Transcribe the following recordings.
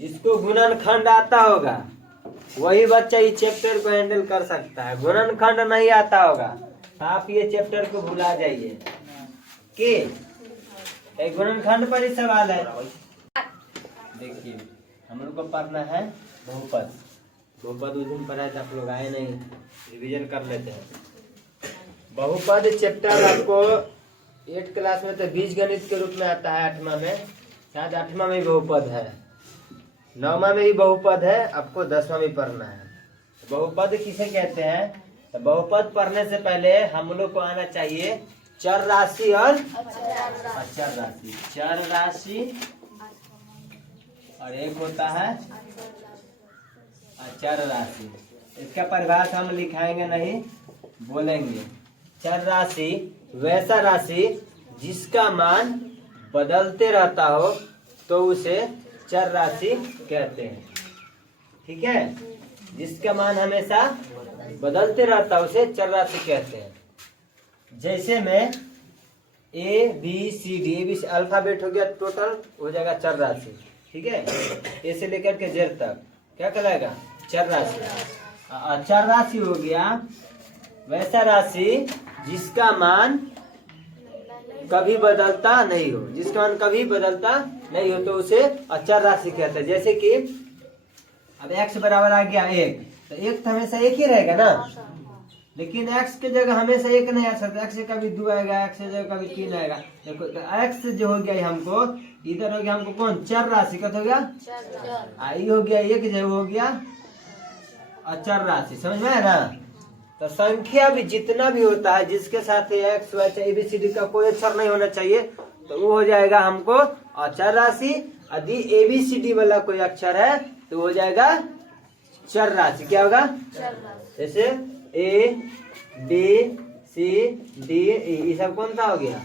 जिसको गुणनखंड आता होगा वही बच्चा इस चैप्टर को हैंडल कर सकता है। गुणनखंड नहीं आता होगा आप ये चैप्टर को भुला जाइए कि गुणनखंड पर ही सवाल है। देखिए हम लोग को पढ़ना है बहुपद। बहुपद उस दिन पढ़ा था, आप लोग आए नहीं, रिवीजन कर लेते हैं। बहुपद चैप्टर आपको 8 क्लास में तो बीजगणित के रूप में आता है, 8वां में शायद 8वां में बहुपद है, 9वां में भी बहुपद है, आपको 10वां में पढ़ना है। बहुपद किसे कहते हैं? तो बहुपद पढ़ने से पहले हम लोग को आना चाहिए चर राशि और अचर राशि। चर राशि और एक होता है अचर राशि। इसका परिभाषा हम लिखाएंगे नहीं, बोलेंगे। चर राशि वैसा राशि जिसका मान बदलते रहता हो तो उसे चर राशि कहते हैं। ठीक है, जिसका मान हमेशा बदलते रहता है उसे चर राशि कहते हैं। जैसे में A B C D alphabet हो गया, टोटल हो जाएगा चर राशि। ठीक है, ए से लेकर के जेड तक क्या कहलाएगा? चर राशि। चर राशि हो गया वैसा राशि जिसका मान कभी बदलता नहीं हो, जिसका मान कभी बदलता नहीं हो तो उसे अचर राशि कहते हैं। जैसे कि अब x बराबर आ गया 1, तो 1 तो हमेशा एक ही रहेगा ना, लेकिन x के जगह हमेशा 1 नहीं आ सकता, x से कभी 2 आएगा, x से जगह कभी 3 आएगा। देखो तो x जो हो गया हमको, इधर हो गया हमको कौन? चर राशि। कत हो गया? आई हो गया 1 जो हो गया अचर राशि। समझ में है ना? तो संख्या भी जितना भी होता है जिसके साथ एक्स वाई चाहे ABCD का कोई अक्षर नहीं होना चाहिए तो वो हो जाएगा हमको अचर राशि। यदि ABCD वाला कोई अक्षर है तो हो जाएगा चर राशि। क्या होगा? जैसे A B C D E, ये सब कौन सा हो गया?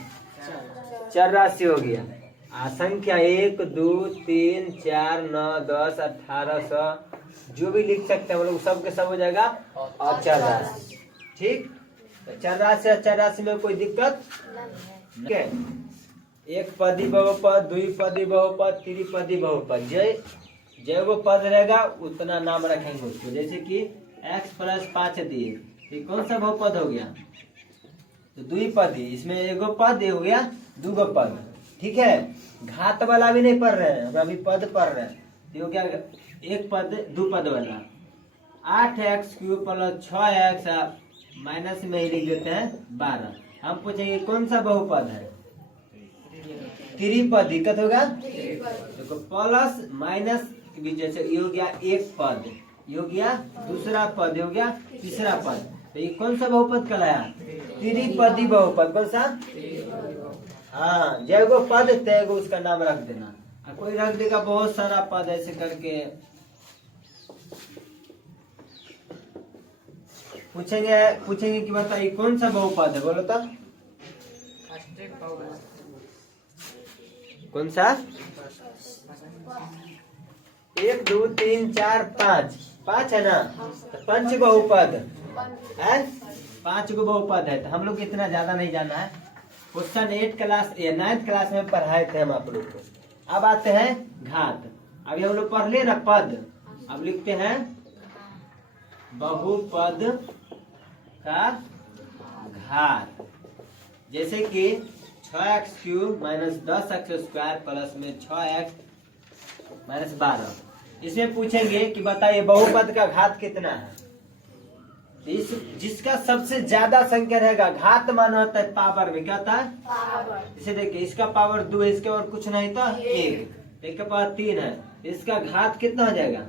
चर राशि हो गया। संख्या 1 2 3 4 9 10 18 100 जो भी लिख सकते हैं हम लोग, सब के सब हो जाएगा अचर राशि। ठीक, चर राशि अचर राशि में कोई दिक्कत ठीक है। एक पदी बहुपद, द्विपदी बहुपद, त्रिपदी बहुपद, जय वो पद रहेगा उतना नाम रखेंगे उसको। जैसे कि x + 5 दिए, ये कौन सा बहुपद हो गया? तो द्विपदी। इसमें एगो पद हो गया, दूगो पद। ठीक है, घात वाला भी नहीं पढ़ रहे हैं, हम अभी पद पढ़ रहे हैं। तो क्या एक पद दो पद वाला 8x³ + 6x माइनस में ही लिख देते हैं 12। हम पूछेंगे कौन सा बहुपद है? त्रिपदी। कत होगा? देखो प्लस माइनस के बीच, जैसे ये हो गया एक पद, ये हो गया दूसरा पद, ये हो गया तीसरा पद, तो ये कौन सा बहुपद कहलाया? त्रिपदी बहुपद। कौन सा? हाँ, जैगो पद तैगो उसका नाम रख देना। कोई रख देगा बहुत सारा पद ऐसे करके। पूछेंगे कि बताइए कौन सा बहुपद है? बोलो तो कौन सा? 1 2 3 4 5 5 है ना, तो पंच बहुपद है, 5 गो बहुपद है। तो हम लोग इतना ज्यादा नहीं जाना है। क्वेश्चन 9th क्लास में पढ़ाए थे हम आप लोग को। अब आते हैं घात। अभी हम लोग पढ़ लिए ना पद, अब लिखते हैं बहुपद का घात। जैसे कि 6x³ - 10x² प्लस में 6x - 12। इसमें पूछेंगे कि बताइए बहुपद का घात कितना है? जिसका सबसे ज्यादा संख्या रहेगा, घात माना होता है पावर में, क्या होता है? पावर। इसे देखिए, इसका पावर 2 है, इसके और कुछ नहीं तो 1, एक का पावर 3 है, इसका घात कितना हो जाएगा?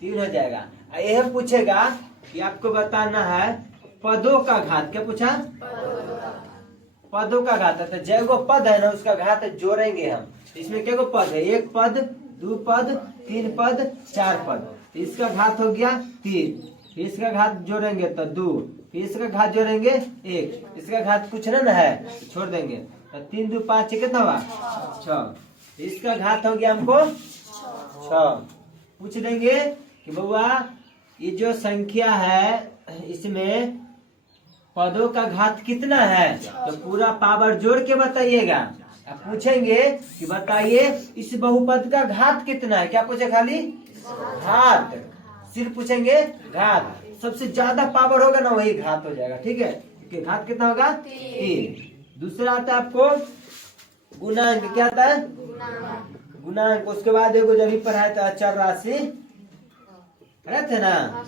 3 हो जाएगा। यह पूछेगा कि आपको बताना है पदों का घात। क्या पूछा? पदों का घात। तो जैगो पद है ना उसका घात जोड़ेंगे हम। इसमें क्या पद है? 1 पद, 2 पद, 3 पद, 4 पद। इसका घात हो गया 3, इसका घात जोड़ेंगे तो 2, इसका घात जोड़ेंगे 1, इसका घात कुछ ना है छोड़ देंगे तो 3 2 5 कितना हुआ? 6। इसका घात हो गया हमको 6। पूछ देंगे कि बउआ ये जो संख्या है इसमें पदों का घात कितना है? तो पूरा पावर जोड़ के बताइएगा। अब पूछेंगे कि बताइए इस बहुपद का घात कितना है। क्या पूछे? खाली घात, सिर्फ पूछेंगे घात। सबसे ज्यादा पावर होगा ना वही घात हो जाएगा। ठीक है, कि घात कितना होगा? 3। दूसरा आता है आपको गुणांक। क्या आता है? गुणांक। उसके बाद देखो जब भी पढ़ाया था अचर राशि पढ़े थे ना।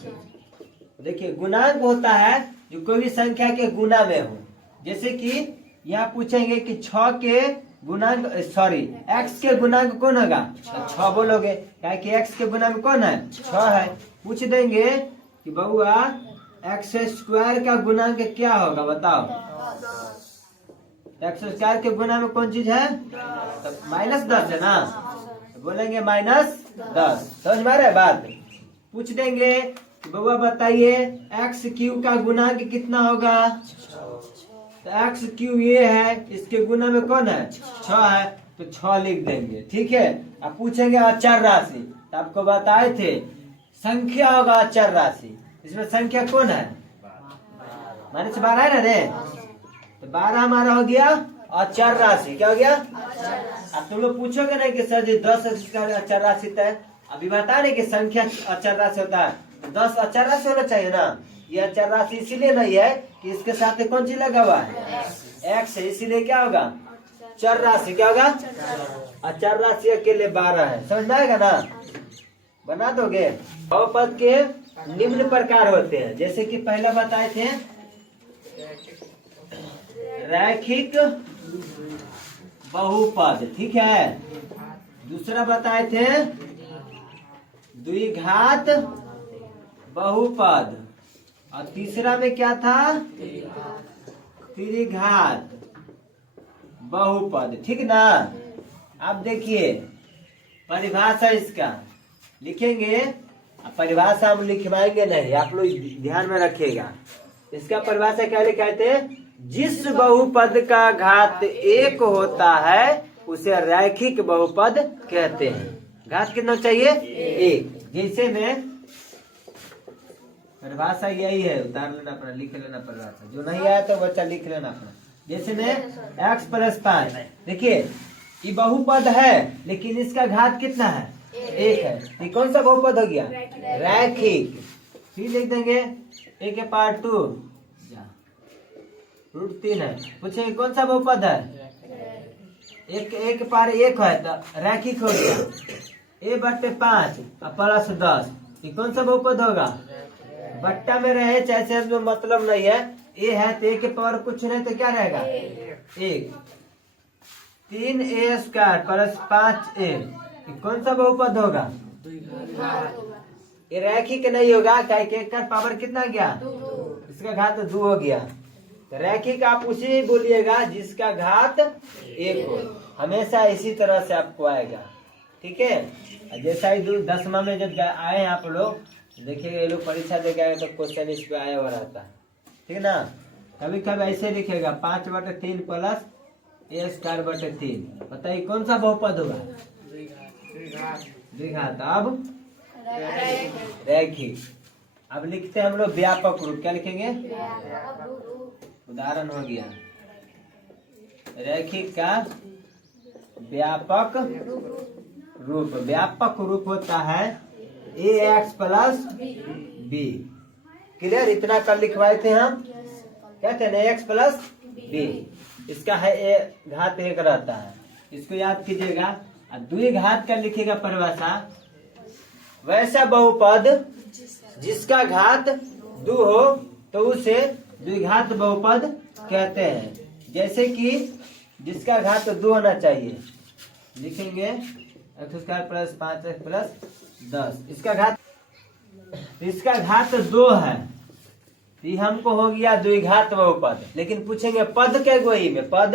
देखिए गुणांक होता है जो कोई भी संख्या के गुना में हो। जैसे कि यहाँ पूछेंगे कि 6 के गुणांक x के गुणांक कौन होगा? 6 बोलोगे, क्या कि x के गुणांक कौन है? 6 है। पूछ देंगे कि बउआ x स्क्वायर का गुणांक क्या होगा बताओ। x स्क्वायर के गुना में कौन चीज है? तो -10 है ना, तो बोलेंगे -10। समझ में आ रहा है बात? पूछ देंगे कि बउआ बताइए एक्स क्यू का गुणांक कितना होगा। तो एक्स क्यू ये है, इसके गुना में कौन है? 6 है, तो 6 लिख देंगे। ठीक है। अब पूछेंगे अचर राशि, तो आपको बताए थे संख्या होगा अचर राशि। इसमें संख्या कौन है? -12 है ना रे, तो 12 हमारा हो गया अचर राशि। क्या हो गया? अब तुम लोग पूछोगे ना कि सर जी 10 अचर राशि तय, अभी बता रहे कि संख्या अचर राशि होता है, 10 अचर राशि होना चाहिए ना। ये अचर राशि इसीलिए नहीं है कि इसके साथ कौन चीज लगा हुआ है? एक्स है, इसीलिए क्या होगा? चर राशि। क्या होगा? अचर राशि अकेले 12 है। समझ में आएगा ना? बना दोगे। बहुपद के निम्न प्रकार होते हैं, जैसे कि पहला बताए थे रैखिक बहुपद। ठीक है। दूसरा बताए थे द्विघात बहुपद, और तीसरा में क्या था? त्रिघात बहुपद। ठीक ना। अब देखिए परिभाषा इसका लिखेंगे। परिभाषा हम लिखवाएंगे नहीं, आप लोग ध्यान में रखिएगा। इसका परिभाषा क्या लिखा थे? जिस बहुपद का घात 1 होता है उसे रैखिक बहुपद कहते हैं। घात कितना चाहिए? 1। जैसे में परिभाषा यही है, उतार लेना पड़ा, लिख लेना परिभाषा। जो नहीं आया तो बच्चा लिख लेना पड़ा। जैसे में x + 5, देखिए ये बहुपद है लेकिन इसका घात कितना है? 1 है। ये कौन सा बहुपद हो गया? रैखिक। फिर लिख देंगे a के पावर 2 √3 है। पूछेंगे कौन सा बहुपद है? एक पार 1 है तो रैखिक हो गया। a/5 +10, ये कौन सा बहुपद होगा? बट्टा में रहे चाहे से में मतलब नहीं है। ए है तो a के पावर कुछ नहीं तो क्या रहेगा? 1। 3a² + 5a, ये कौन सा बहुपद होगा? ये रैखिक नहीं होगा, क्या एक का पावर कितना गया? इसका घात 2 हो गया। तो रैखिक आप उसी बोलिएगा जिसका घात 1 हो। हमेशा इसी तरह से आपको आएगा। ठीक है। जैसा ही 10वां में जब आए आप लोग देखिएगा, ये लोग परीक्षा देके आए तो क्वेश्चन इस पे आया हुआ रहता है। ठीक ना। कभी कभी ऐसे लिखेगा 5/3 + a²/3। बताइए कौन सा बहुपद होगा? द्विघात। अब रैखिक। अब लिखते हैं हम लोग व्यापक रूप। क्या लिखेंगे? उदाहरण हो गया रैखिक का व्यापक रूप। व्यापक रूप होता है ax + b। क्लियर? इतना कल लिखवाए थे हम। क्या थे? ax + b। इसका है घात 1 रहता है, इसको याद कीजिएगा। द्विघात का लिखिएगा परिभाषा, वैसा बहुपद जिसका घात 2 हो तो उसे द्विघात बहुपद कहते हैं। जैसे कि जिसका घात 2 होना चाहिए, लिखेंगे x² + 5x + 10। इसका घात 2 है, ये हमको हो गया द्विघात बहुपद। लेकिन पूछेंगे पद क्या वही में? पद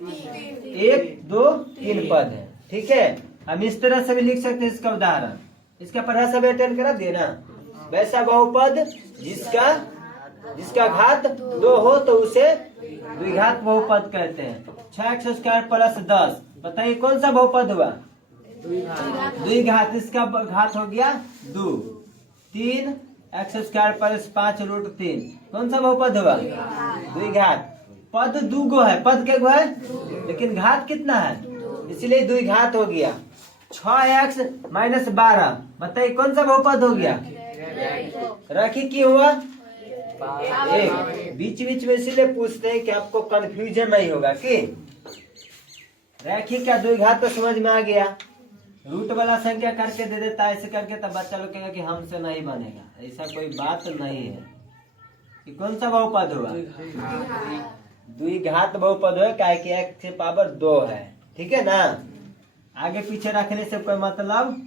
1 2 3 पद है। ठीक है। हम इस तरह से भी लिख सकते हैं इसका उदाहरण। इसका परिभाषा भी अटेंड करा दिए ना। वैसा बहुपद जिसका घात 2 हो तो उसे द्विघात बहुपद कहते हैं। 6x² + 10, बताइए कौन सा बहुपद हुआ? द्विघात। इसका घात हो गया 2। 3x² + 5 √3, कौन सा बहुपद हुआ? द्विघात। पद दूगो है, पद के गो है लेकिन घात कितना है, इसलिए द्विघात हो गया। 6x माइनस 12 बताइए कौन सा बहुपद हो गया, राखी की हुआ एक। बीच बीच में इसलिए पूछते हैं कि आपको कंफ्यूजन नहीं होगा कि रैखिक का द्विघात तो समझ में आ गया, रूट वाला संख्या करके दे देता है ऐसे करके, तब बच्चा लोग कहेगा कि हमसे नहीं बनेगा, ऐसा कोई बात नहीं है। कि कौन सा बहुपद होगा, द्विघात बहुपद है, क्या कि x से पावर 2 है, ठीक है ना। आगे पीछे रखने से कोई मतलब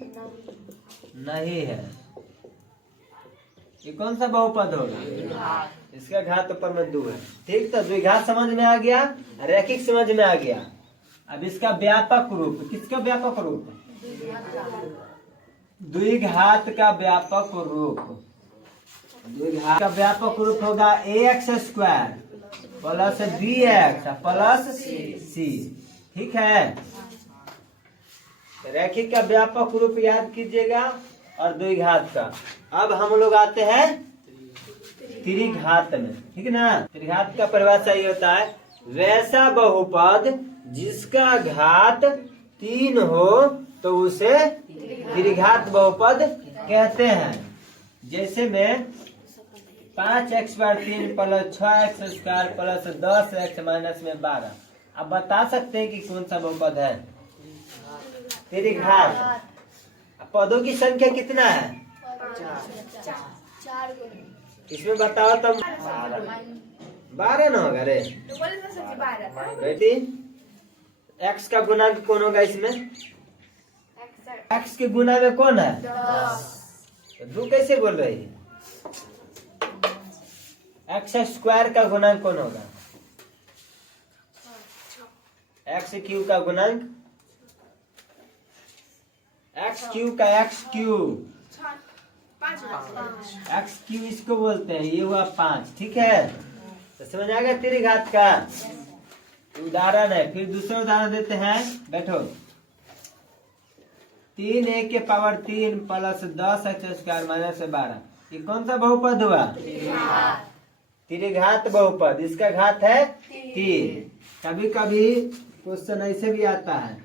नहीं है। ये कौन सा बहुपद होगा, इसका घात ऊपर में 2 है, ठीक। तो द्विघात समझ में आ गया, रैखिक समझ में आ गया। अब इसका व्यापक रूप, किसका व्यापक रूप, द्विघात का व्यापक रूप, द्विघात का व्यापक रूप होगा ax square plus bx plus c, ठीक है। रैखिक का व्यापक रूप याद कीजिएगा और द्विघात का। अब हम लोग आते हैं त्रिघात में, ठीक है ना। त्रिघात का परिभाषा ये होता है, वैसा बहुपद जिसका घात 3 हो तो उसे त्रिघात बहुपद कहते हैं। जैसे में 5x/3 plus 6x square plus 10x minus में 12, आप बता सकते हैं कि कौन सा बहुपद है, त्रिघात। पदों की संख्या कितना है, 4। इसमें बताओ तब 12 ना होगा रे बेटी। x का गुणांक कौन होगा इसमें, x के गुना में कौन है 2, कैसे बोल रही है। x स्क्वायर का गुणांक कौन होगा, x क्यूब का गुणांक, x क्यूब का x क्यूब, x क्यूब इसको बोलते हैं, ये हुआ 5, ठीक है। तो समझ आ गया त्रिघात का उदाहरण है। फिर दूसरा उदाहरण देते हैं, बैठो। 3a के power 3 plus 10x square minus 12, ये कौन सा बहुपद हुआ, त्रिघात बहुपद। इसका घात है 3। कभी कभी क्वेश्चन ऐसे भी आता है,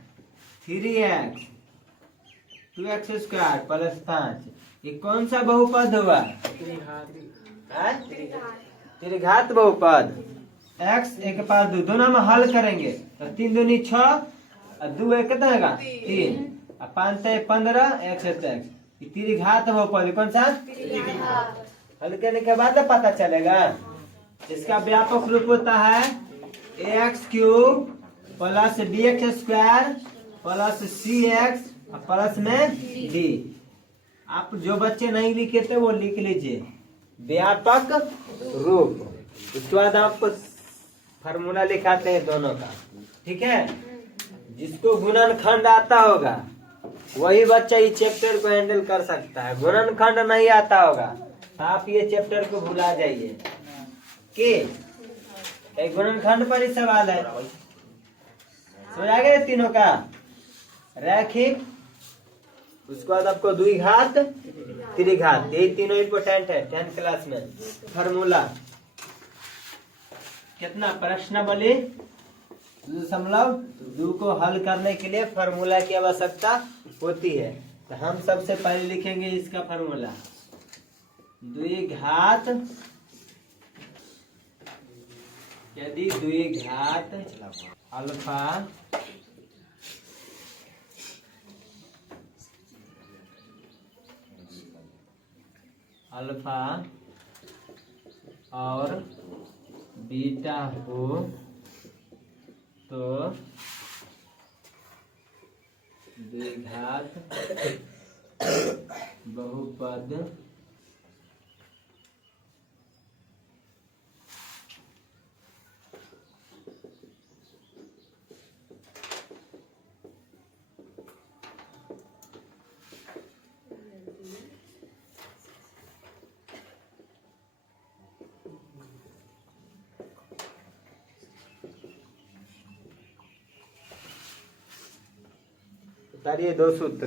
3x 2x स्क्वायर प्लस 5, ये कौन सा बहुपद हुआ, त्रिघात बहुपद। x 1 पावर 2 दोनों में हल करेंगे तो 3 दूनी 6 और 2 1 कितना होगा 3 और 5 15 x x, ये त्रिघात बहुपद कौन सा, हल करने के बाद पता चलेगा। इसका व्यापक रूप होता है ax cube plus bx square plus cx plus में d। आप जो बच्चे नहीं लिखे थे वो लिख लीजिए, व्यापक रूप। उसके बाद आप फार्मूला लिखाते हैं दोनों का, ठीक है। जिसको गुणनखंड आता होगा वही बच्चा इस चैप्टर को हैंडल कर सकता है, गुणनखंड नहीं आता होगा तो आप ये चैप्टर को भुला जाइए कि गुणनखंड पर ही सवाल है। समझ आ गया तीनों का, रैखिक, उसके बाद आपको द्विघात त्रिघात, ये तीनों इम्पोर्टेंट है 10th क्लास में। फार्मूला कितना, प्रश्न बने 2.2 को हल करने के लिए फार्मूला की आवश्यकता होती है। तो हम सबसे पहले लिखेंगे इसका फार्मूला, द्विघात, यदि द्विघात अल्फा अल्फा और बीटा हो तो द्विघात बहुपद उतारिए 2 सूत्र।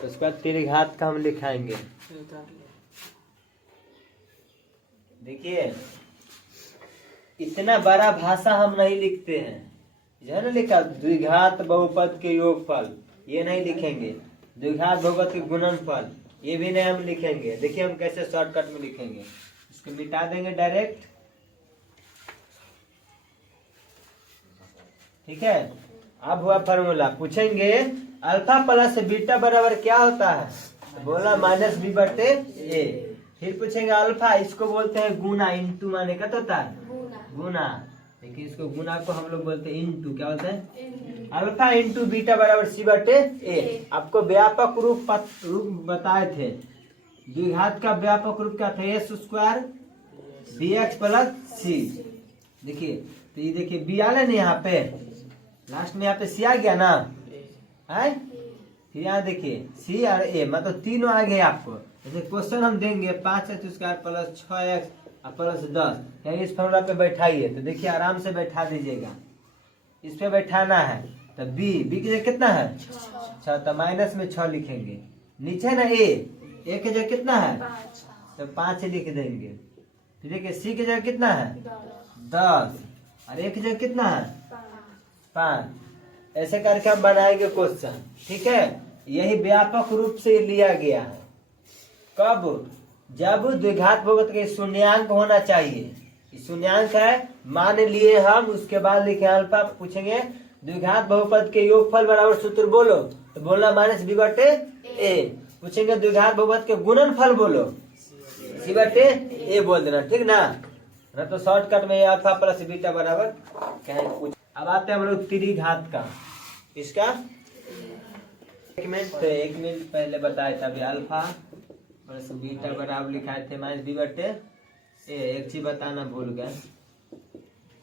तो उसके बाद त्रिघात का हम लिखाएंगे। देखिए इतना बड़ा भाषा हम नहीं लिखते हैं, जो है ना लिखा द्विघात बहुपद के योगफल, ये नहीं लिखेंगे। द्विघात बहुपद के गुणनफल, ये भी नहीं हम लिखेंगे। देखिए हम कैसे शॉर्टकट में लिखेंगे, इसको मिटा देंगे डायरेक्ट। ठीक है, अब हुआ फॉर्मूला। पूछेंगे अल्फा प्लस बीटा बराबर क्या होता है, तो बोला माइनस बी बटे ए। फिर पूछेंगे अल्फा, इसको बोलते हैं गुना, इंटू माने क्या होता है गुना। देखिए इसको गुना को हम लोग बोलते हैं इंटू, क्या बोलते हैं अल्फा इंटू बीटा बराबर सी बटे ए। आपको व्यापक रूप बताए थे, द्विघात का व्यापक रूप क्या था, x square b x plus c. देखिए तो ये देखिए बी आ रहा ना यहाँ पे, लास्ट में यहाँ पे सी आ गया ना है। फिर यहाँ देखिए सी और ए, मतलब तीनों आ गए आपको। जैसे क्वेश्चन हम देंगे 5x square plus 6x plus 10, इस फॉर्मूला पे बैठाइए, तो देखिए आराम से बैठा दीजिएगा। इस पे बैठाना है तो बी की जगह कितना है 6, तो माइनस में 6 लिखेंगे। नीचे ना ए की जगह कितना है तो 5 लिख देंगे। फिर देखिए सी की जगह कितना है 10 और ए की जगह कितना है 5। ऐसे करके हम बनाएंगे क्वेश्चन। ठीक है, यही व्यापक रूप से लिया गया है। कब, जब द्विघात बहुपद के शून्यांक होना चाहिए। शून्यांक है मान लिए हम, उसके बाद लिखे अल्फा। पूछेंगे द्विघात बहुपद के योगफल बराबर सूत्र बोलो, तो बोलना माइनस बी बटे ए। पूछेंगे द्विघात बहुपद के गुणनफल बोलो, सी बटे ए बोल देना, ठीक ना तो शॉर्टकट में अल्फा प्लस बीटा बराबर कहेंगे। अब आते हैं हम लोग त्रिघात का। इसका एक मिनट पहले बताया था अभी, अल्फा प्लस बीटा बराबर लिखाए थे माइनस बी बटे ए। एक चीज बताना भूल गए,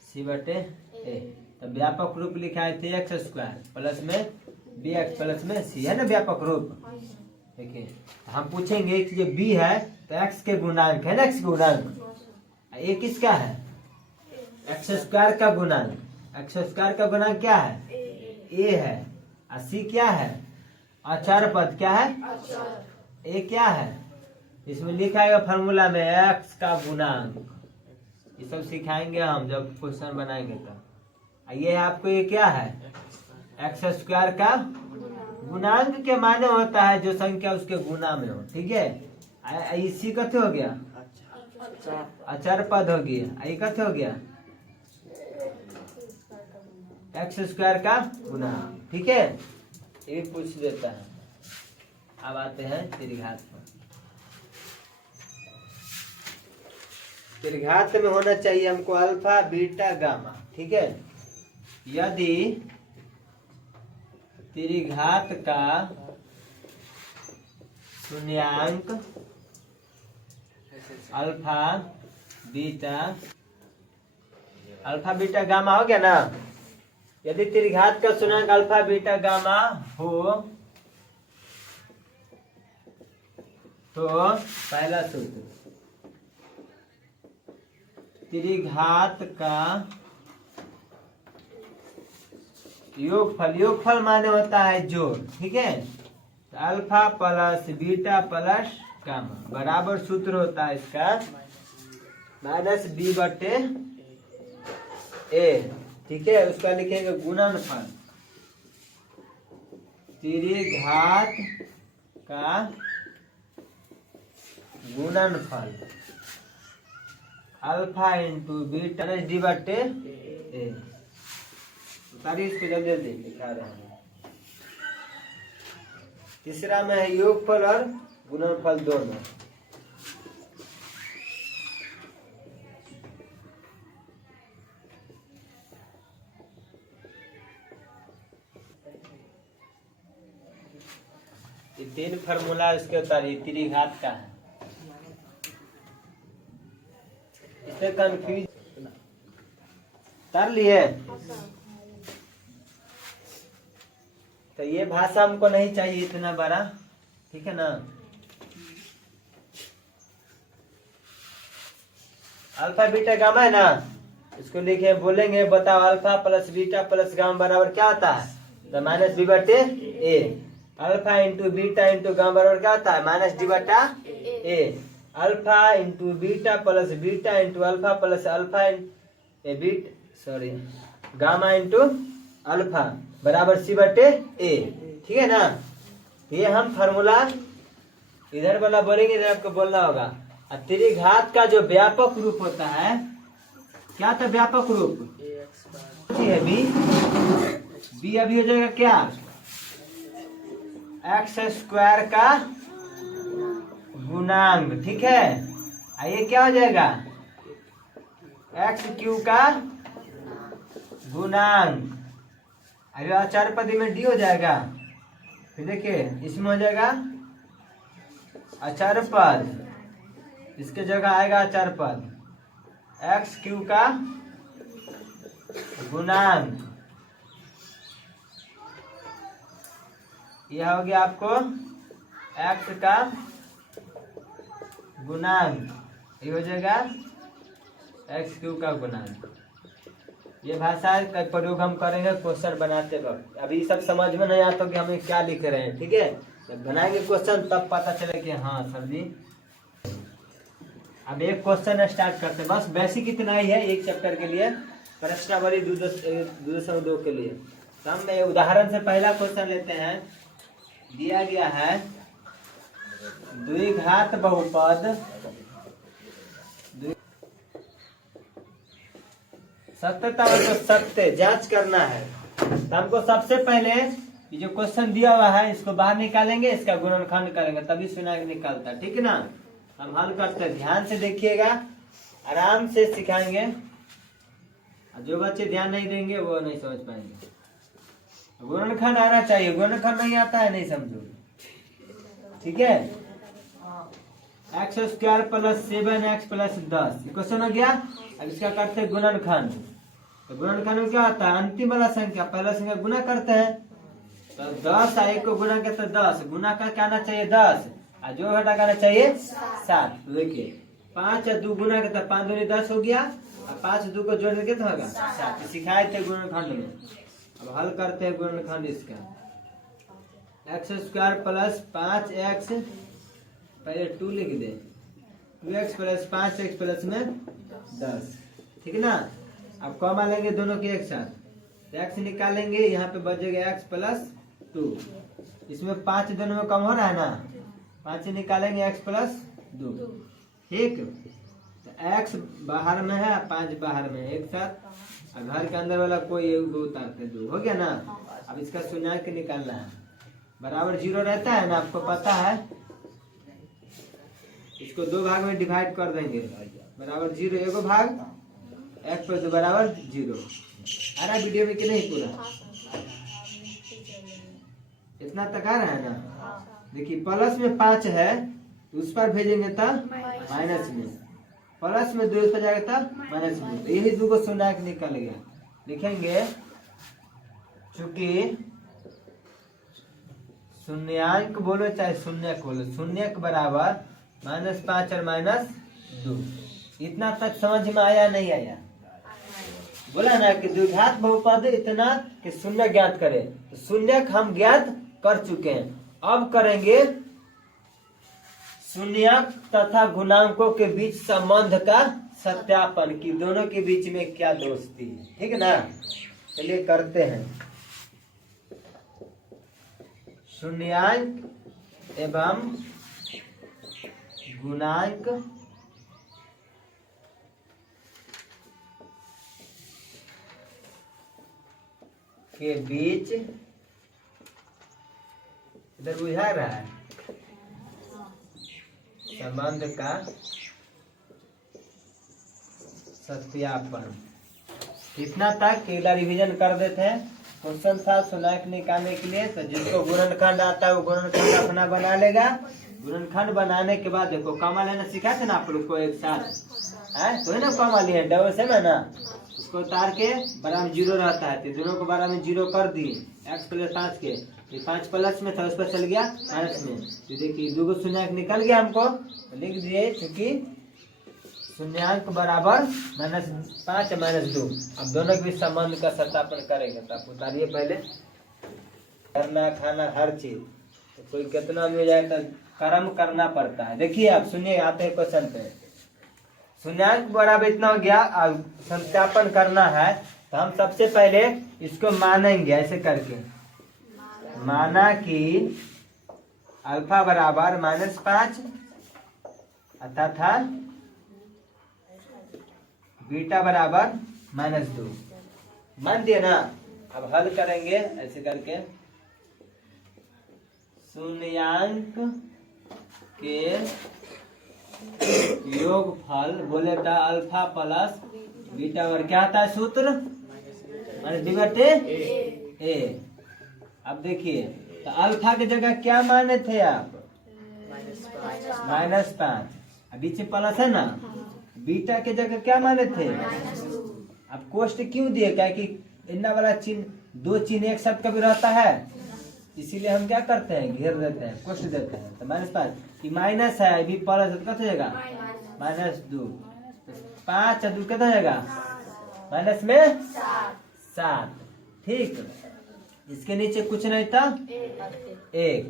सी बटे ए। तब व्यापक रूप लिखाए थे एक्स स्क्वायर प्लस में बी एक्स प्लस में सी, है ना व्यापक रूप। देखिए हम पूछेंगे कि ये बी है तो एक्स के गुणांक है ना, एक्स के गुणांक। ए किसका है एक्स स्क्वायर का गुणांक। एक्स स्क्वायर का गुणांक क्या है ए है, और सी क्या है अचर पद, क्या है ए क्या है। इसमें लिखा है फॉर्मूला में एक्स का गुणांक, ये सब सिखाएंगे हम जब क्वेश्चन बनाएंगे तो। ये आपको ये क्या है एक्स स्क्वायर का गुणांक के माने होता है जो संख्या उसके गुना में हो। ठीक है, इसी कथे हो गया अचर पद हो गया, ये कथे हो गया एक्स स्क्वायर का गुणांक। ठीक है, ये भी पूछ देता है। अब आते हैं त्रिघात पर। त्रिघात में होना चाहिए हमको अल्फा बीटा गामा। ठीक है, यदि त्रिघात का शून्यांक अल्फा बीटा गामा हो गया ना। यदि त्रिघात का शून्यांक अल्फा बीटा गामा हो तो पहला सूत्र, त्रिघात का योगफल माने होता है जोड़। ठीक है, तो alpha plus beta plus gamma बराबर सूत्र होता है इसका माइनस बी बटे ए। ठीक है, उसका लिखेंगे गुणनफल। त्रिघात का गुणनफल अल्फा इंटू बीटा डी बटे ए। तारीख इसको जल्दी जल्दी लिखा रहे हैं। तीसरा में है योगफल और गुणनफल दोनों। ये 3 फार्मूला इसके उतारिए, त्रिघात का है। इससे कंफ्यूज कर लिए, तो ये भाषा हमको नहीं चाहिए इतना बड़ा। ठीक है ना, अल्फा बीटा गामा है ना, इसको लिखे बोलेंगे बताओ alpha plus beta plus gamma बराबर क्या होता है, तो माइनस बी बटे a. Alpha into beta into gamma बराबर क्या होता है माइनस डी बटा a. Alpha into beta plus beta into alpha plus alpha a beta sorry gamma into alpha बराबर सी बटे ए, ठीक है ना। ये हम फार्मूला इधर वाला बोलेंगे, इधर आपको बोलना होगा। और त्रिघात का जो व्यापक रूप होता है, क्या था व्यापक रूप, है बी, बी अभी हो जाएगा क्या, एक्स स्क्वायर का गुणांक, ठीक है। ये क्या हो जाएगा, एक्स क्यू का गुणांक। अभी अचारपदी में डी हो जाएगा, फिर देखिए इसमें हो जाएगा अचार पद, इसके जगह आएगा अचार पद, एक्स क्यू का गुणांक। यह हो गया आपको एक्स का गुणांक, ये हो जाएगा एक्स क्यू का गुणांक। ये भाषा का प्रयोग हम करेंगे क्वेश्चन बनाते वक्त। अभी सब समझ में नहीं आता कि हमें क्या लिख रहे हैं, ठीक है। जब बनाएंगे क्वेश्चन तब पता चले कि हाँ सर जी। अब एक क्वेश्चन स्टार्ट करते हैं, बस बेसिक इतना ही है एक चैप्टर के लिए, प्रश्नावली 2.2 के लिए। तो हम उदाहरण से पहला क्वेश्चन लेते हैं। दिया गया है द्विघात बहुपद सत्यता और तो सत्य जांच करना है। तो हमको सबसे पहले ये जो क्वेश्चन दिया हुआ है इसको बाहर निकालेंगे, इसका गुणनखंड करेंगे तभी सुना निकलता, ठीक है ना। हम हल करते हैं, ध्यान से देखिएगा, आराम से सिखाएंगे। जो बच्चे ध्यान नहीं देंगे वो नहीं समझ पाएंगे। गुणनखंड आना चाहिए, गुणनखंड नहीं आता है नहीं समझो, ठीक है। X square plus 7x plus 10 question हो गया। अब इसका करते हैं गुणनखंड। तो गुणनखंड में क्या होता है, अंतिम वाला संख्या पहला संख्या गुना करते हैं। तो 10 और 1 को गुना करते हैं 10, गुना का क्या आना चाहिए 10, और जो घटा करना चाहिए 7। तो देखिए 5 और 2 गुना करते 5 दूनी 10 हो गया, और 5 2 को जोड़ के तो होगा 7। सिखाए थे गुणनखंड में। अब हल करते हैं गुणनखंड इसका। एक्स स्क्वायर प्लस 5x, पहले 2 लिख दे, 2x प्लस 5x प्लस में 10, ठीक है ना। अब कॉमा लेंगे दोनों के एक साथ, तो x निकालेंगे, यहाँ पे बचेगा x प्लस 2। इसमें 5 दोनों में कम हो रहा है ना, 5 निकालेंगे x प्लस 2, ठीक। तो x बाहर में है, 5 बाहर में है एक साथ, और घर के अंदर वाला कोई एक दो उतारते 2 हो गया ना। अब इसका शून्यांक निकालना है, बराबर 0 रहता है ना, आपको पता है। इसको 2 भाग में डिवाइड कर देंगे, बराबर 0 एगो भाग, 1 पर 2 बराबर 0। आ रहा वीडियो में कि नहीं पूरा, इतना तक आ रहा है ना। देखिए प्लस में 5 है तो उस पर भेजेंगे तब माइनस में, प्लस में 2 उस पर जाएगा तब माइनस में। तो यही 2 को शून्यांक निकल गया। लिखेंगे चूंकि शून्याङ्क बोलो चाहे शून्यक बोलो, शून्यक बराबर -5 और -2। इतना तक समझ में आया नहीं आया? बोला ना कि द्विघात बहुपद इतना कि शून्य ज्ञात करें, तो शून्यक हम ज्ञात कर चुके हैं। अब करेंगे शून्यक तथा गुणांकों के बीच संबंध का सत्यापन कि दोनों के बीच में क्या दोस्ती है, ठीक है ना। चलिए करते हैं। शून्याङ्क एवं गुणांक के बीच, इधर बुझा रहा है, संबंध का सत्यापन। इतना तक केवल रिवीजन कर देते हैं। क्वेश्चन था शून्याङ्क निकालने के लिए, तो जिसको गुणनखंड आता है वो गुणनखंड अपना बना लेगा। गुणनखंड बनाने के बाद देखो कॉमा लेना सिखाए थे ना आप लोग को एक साथ है, तो है ना कॉमा लिए डबल से में ना, उसको उतार के बराबर 0 रहता है, तो दोनों को बराबर 0 कर दिए। x प्लस 5 के 5 प्लस में था, उस पर चल गया माइनस में। तो देखिए 2 शून्याङ्क निकल गया हमको, तो लिख दिए चूंकि शून्याङ्क बराबर -5 -2। अब दोनों के बीच संबंध का सत्यापन करेंगे। तो आप उतारिए पहले, करना खाना हर चीज, तो कोई कितना मिल जाए तो कर्म करना पड़ता है। देखिए आप सुनिए, आते हैं क्वेश्चन पे। शून्यांक बराबर इतना हो गया। अब सत्यापन करना है तो हम सबसे पहले इसको मानेंगे ऐसे करके। माना कि अल्फा बराबर -5 तथा बीटा बराबर -2 मान दिए ना। अब हल करेंगे ऐसे करके। शून्यांक के योगफल बोले था अल्फा प्लस बीटा बराबर क्या आता है सूत्र -b/a। अब देखिए तो अल्फा की जगह क्या माने थे आप -5, बीच में प्लस है ना। बीटा के जगह क्या माने थे अब कोष्ट क्यों दिए क्या कि इतना वाला चिन्ह दो चिन्ह एक साथ कभी रहता है, इसीलिए हम क्या करते हैं घेर देते हैं कोष्ट देते हैं। तो -5 की माइनस है अभी प्लस है तो कितना हो जाएगा -2। 5 और 2 कितना हो जाएगा माइनस में 7। ठीक, इसके नीचे कुछ नहीं था 1।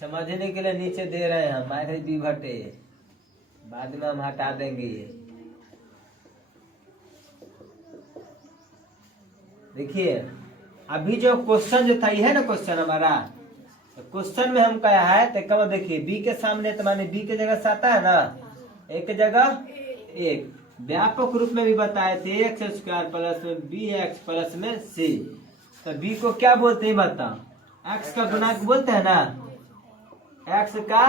समझने के लिए नीचे दे रहे हैं -b/a, बाद में हम हटा देंगे ये। देखिए अभी जो क्वेश्चन जो था ये है ना क्वेश्चन हमारा, तो क्वेश्चन में हम कहा है तो कब देखिए b के सामने तो माने b के जगह 7 है ना, एक के जगह 1। व्यापक रूप में भी बताए थे x² प्लस में bx प्लस में c। तो b को क्या बोलते हैं बताओ, x का गुणांक बोलते हैं ना, x का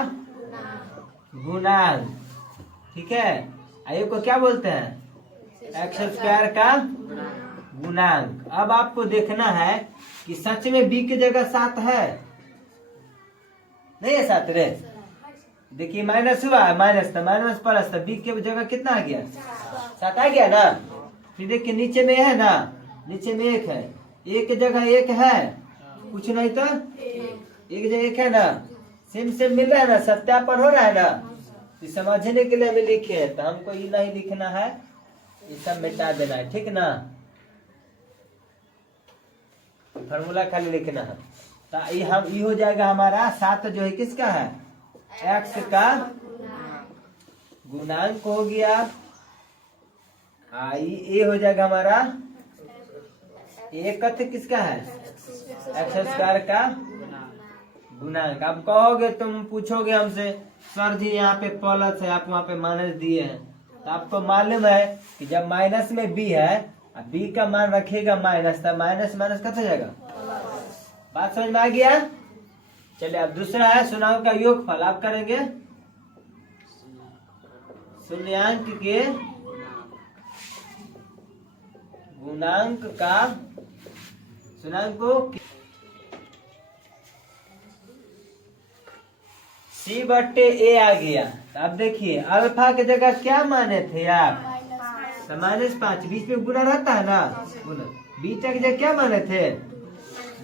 गुणांक। ठीक है, a को क्या बोलते हैं x² का गुणांक। अब आपको देखना है कि सच में b की जगह 7 है नहीं है 7 रे। देखिए माइनस हुआ माइनस था माइनस प्लस था, b की जगह कितना आ गया 7 आ गया ना। फिर देखिए नीचे में है ना, नीचे में 1 है, 1 की जगह 1 है कुछ नहीं तो 1 जगह 1 है ना, सेम मिल रहा है ना, सत्यापन हो रहा है ना। तो समझने के लिए हमें लिखे है तो हमको ये नहीं लिखना है, ये सब मिटा देना है। ठीक ना, फॉर्मूला खाली लिखना है। तो ये हो जाएगा हमारा 7 जो है किसका है x का गुणांक हो गया। ये हो जाएगा हमारा एक किसका है x² का गुणांक। अब कहोगे तुम पूछोगे हमसे सर जी यहाँ पे प्लस है आप वहाँ पे माइनस दिए हैं, तो आपको मालूम है कि जब माइनस में b है अब b का मान रखेगा माइनस, तो माइनस माइनस कट हो जाएगा। बात समझ में आ गया। चलिए अब दूसरा है शून्यांक का योगफल। आप करेंगे शून्यांक के गुणांक का, शून्यांक को c/a आ गया। अब देखिए अल्फा की जगह क्या माने थे आप तो -5, बीच में गुना रहता है ना गुना। बीटा की जगह क्या माने थे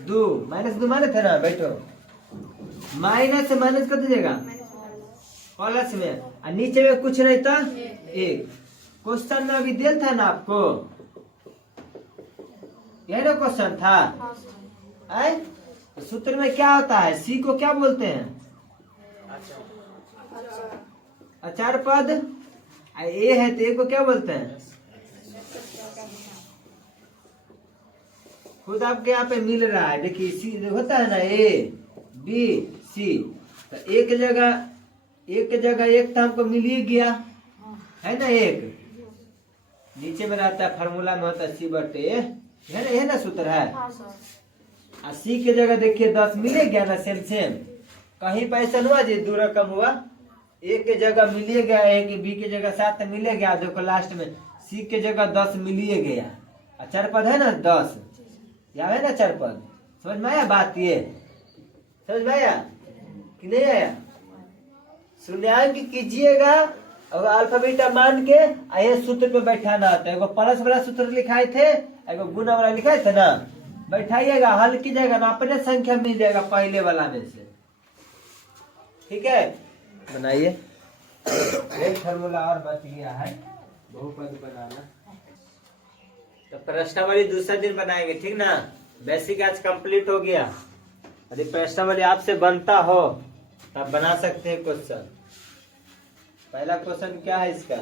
2, -2 माने थे ना। बैठो माइनस से माइनस कर दीजिएगा प्लस में, और नीचे में कुछ नहीं था 1। क्वेश्चन में अभी दिल था ना आपको, यही ना क्वेश्चन था। आए तो सूत्र में क्या होता है, c को क्या बोलते हैं अचार पद, a है तो a को क्या बोलते हैं। खुद आपके यहाँ पे मिल रहा है, देखिए सी होता है ना a b c, तो एक जगह एक तो हमको मिल ही गया है ना। एक नीचे में रहता है फार्मूला में होता है c/a, है ना सूत्र है। और c के जगह देखिए 10 मिले गया ना, सेम कहीं पैसा हुआ जी 2 रकम हुआ, एक के जगह मिलिए गया है कि b के जगह 7 मिले गया। देखो लास्ट में c के जगह 10 मिलिए गया, अचार पद है ना 10, याद है ना अचार पद। समझ में आया बात, ये समझ में आया कि नहीं आया। शून्यांक कीजिएगा और अल्फा बीटा मान के ये सूत्र पे बैठाना होता है। एगो प्लस वाला सूत्र लिखाए थे, एगो गुना वाला लिखाए थे ना, बैठाइएगा हल कीजिएगा ना, अपने संख्या मिल जाएगा पहले वाला में से। ठीक है, बनाइए। एक फार्मूला और बच गया है बहुपद बनाना, तो प्रश्नावली दूसरा दिन बनाएंगे। ठीक ना, बेसिक आज कंप्लीट हो गया। यदि प्रश्नावली आपसे बनता हो तब बना सकते हैं क्वेश्चन। पहला क्वेश्चन क्या है इसका,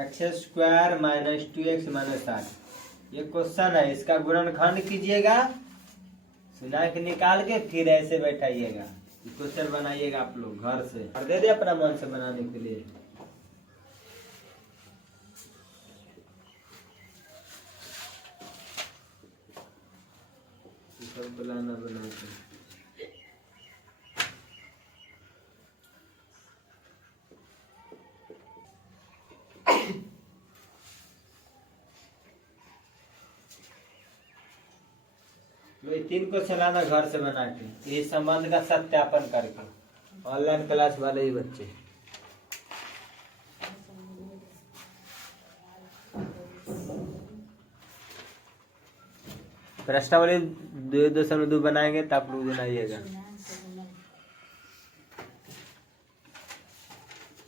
x square minus 2x minus 8। ये क्वेश्चन है, इसका गुणनखंड कीजिएगा, सुना के निकाल के फिर ऐसे बैठाइएगा, क्वेश्चन बनाइएगा आप लोग घर से और दे दे अपना मन से बनाने के लिए। सब बुलाना बना के ये 3 को चलाना घर से बना के, ये संबंध का सत्यापन करके, ऑनलाइन क्लास वाले ही बच्चे। प्रश्नावली 2.2 बनाएंगे तो आप लोग बनाइएगा।